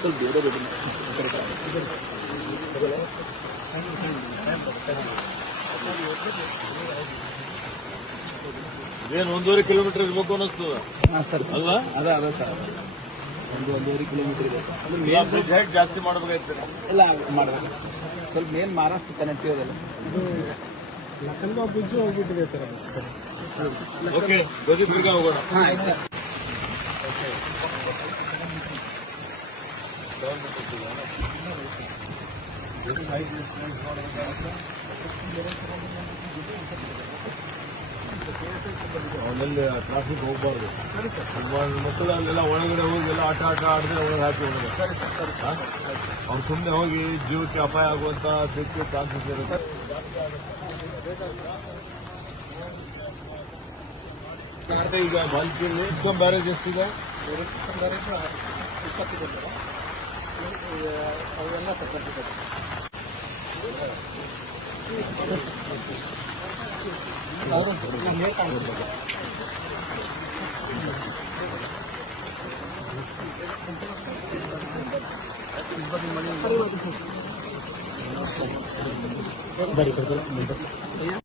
ಸ್ವಲ್ಪ ಬೇರೆ ಬೇರೆ ಏನು 1.5 ಕಿಲೋಮೀಟರ್ ಇರ್ಬೇಕು ಅನ್ನಿಸ್ತದ ಸರ್ ಅಲ್ವಾ? ಅದ ಸರ್ 1.5 ಕಿಲೋಮೀಟರ್ ಇದೆ ಸರ್. ಅಂದ್ರೆ ಬ್ರಿಡ್ಜ್ ಹೈಟ್ ಜಾಸ್ತಿ ಮಾಡಬೇಕಾಯ್ತು. ಎಲ್ಲ ಮಾಡಬೇಕು. ಸ್ವಲ್ಪ ಮೇನ್ ಮಹಾರಾಷ್ಟ್ರ ಕನೆಕ್ಟ್ ಇದೆಲ್ಲ ಇದು ಲಖನೌ ಬ್ರಿಡ್ಜ್ ಹೋಗ್ಬಿಟ್ಟಿದೆ ಸರ್. ಓಕೆ, ಧ್ವಜದುರ್ಗ ಹೋಗೋಣ. ಹಾಂ ಆಯ್ತು ಸರ್. ಅವನಲ್ಲಿ ಟ್ರಾಫಿಕ್ ಹೋಗ್ಬಾರ್ದು. ಮಕ್ಕಳು ಅಲ್ಲೆಲ್ಲ ಒಳಗಡೆ ಹೋಗಿ ಎಲ್ಲ ಆಟ ಆಡದೆ ಒಳಗೆ ಹಾಕಿ ಹೋಗೋದು. ಅವ್ರು ಸುಮ್ಮನೆ ಹೋಗಿ ಜೀವಕ್ಕೆ ಅಪಾಯ ಆಗುವಂತ ಬೆಕ್ಕೆ ಚಾನ್ಸಸ್ ಇರುತ್ತೆ. ಈಗ ಬಾಲ್ಕಿಯಲ್ಲಿ ಇಸ್ಕಾಂ ಬ್ಯಾರೇಜ್ ಎಷ್ಟಿದೆ? ಅವೆಲ್ಲ ಸಪ್ರೇಟ್ ಬರೀ